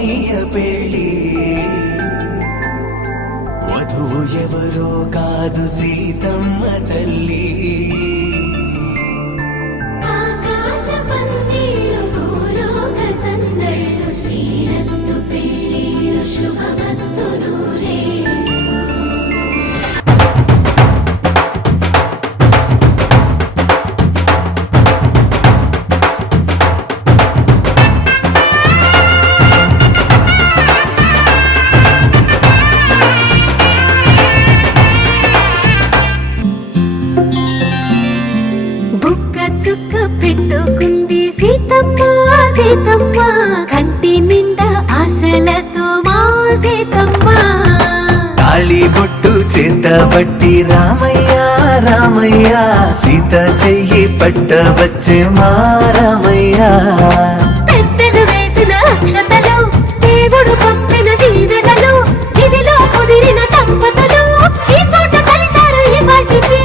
రామయ్య పెళ్ళి వధువు ఎవరో కాదు సీతమ్మ తల్లి చుక్క పెట్టుకుంది సీతమ్మ సీతమ్మ కంటి నిండా ఆశలతో మా సీతమ్మ తాళి బొట్టు చేతబట్టి రామయ్య రామయ్య సీత చెయ్యి పట్టవచ్చే మా రామయ్య పెద్దలు వేసిన అక్షతలు దేవుడు పంపిన దీవెనలు ఇవిలో కుదిరిన దంపతులు ఈ చోట కలిసారు ఈ వాటికి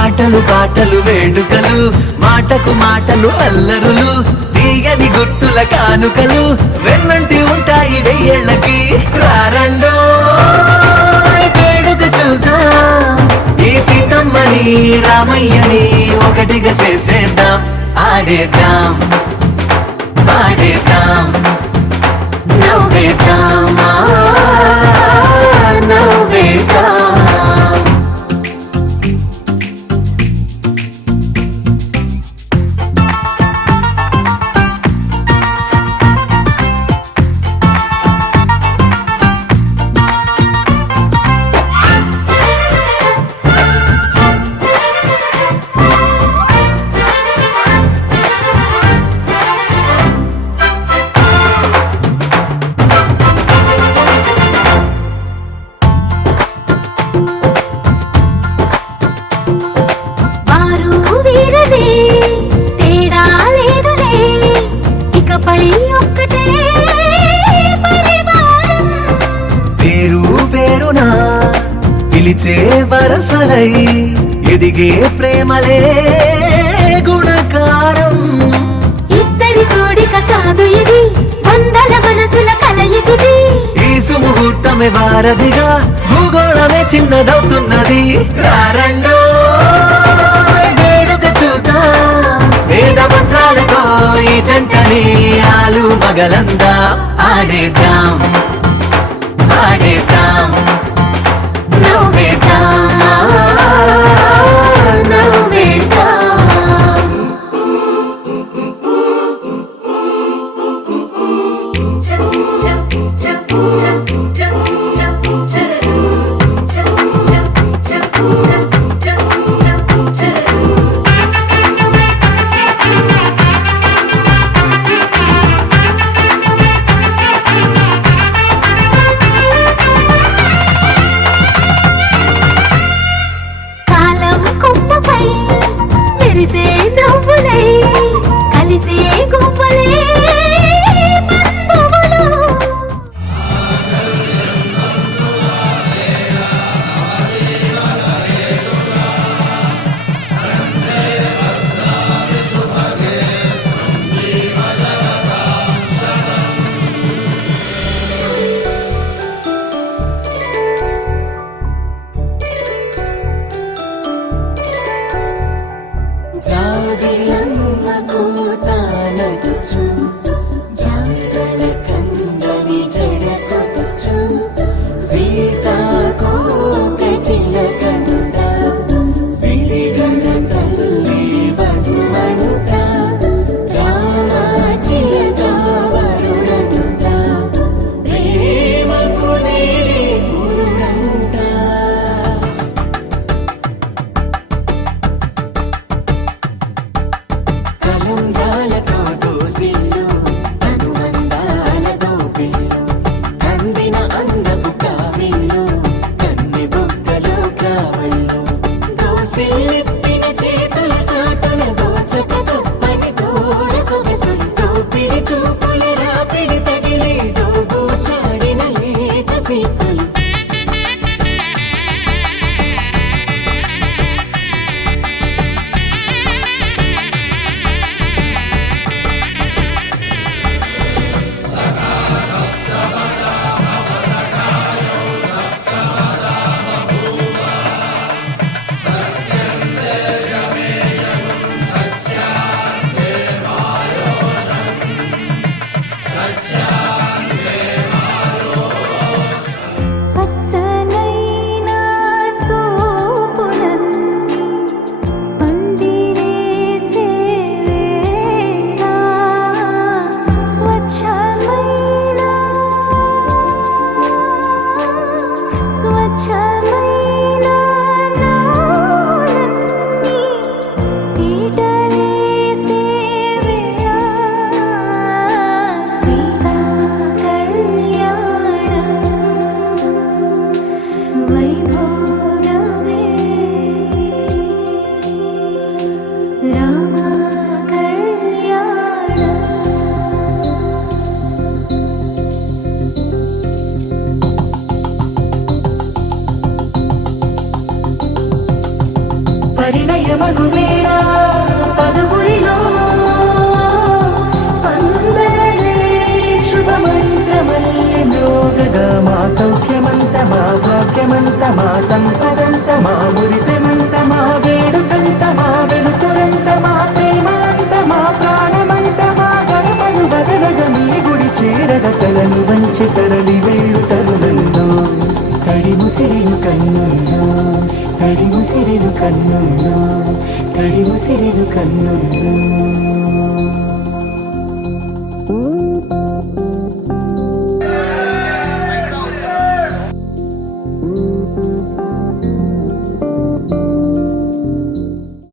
ఆటలు పాటలు వేడుకలు మాటకు మాటలు అల్లరులు తీయని గుర్తుల కానుకలు వెన్నంటి ఉంటాయి వెయ్యేళ్ళకి రారండో వేడుక చూద్దాం ఈ సీతమ్మని రామయ్యని ఒకటిగా చేసేద్దాం ఆడేద్దాం పాడేద్దాం నవ్వేద్దాం నవ్వేద్దాం పిలిచే వరసలై ఎదిగే ప్రేమలే గుణకారం ఇద్దరి కోడిక కాదు ఇది వందల మనసుల కలయికిది ఈ సుముహూర్తమే వారధిగా భూగోళమే చిన్నదవుతున్నది రారండో వేడుక చూద్దాం వేద మంత్రాలతో ఈ జంటని ఆలు మగలందా ఆడేద్దాం ఆడేద్దాం నవ్వేద్దాం నవ్వేద్దాం పరిణయమను వేళ పదుగురిలో స్పందనలే శుభమంత్రమల్లి మ్రోగగా మా సౌఖ్యమంత మా భాగ్యమంత మా సంపదంత మా మురిపెమంత మా వేడుకంత మా వెలుతురంత మా ప్రేమంత మా ప్రాణమంత మా గడపను బదలగ మీ గుడి చేరగ తలను వంచి తరలి వెళ్ళు తరుణంలో తడి ముసిరిను కన్నుల్లో తడి ముసిరిను కన్నుల్లో తడి ముసిరిను కన్నుల్లో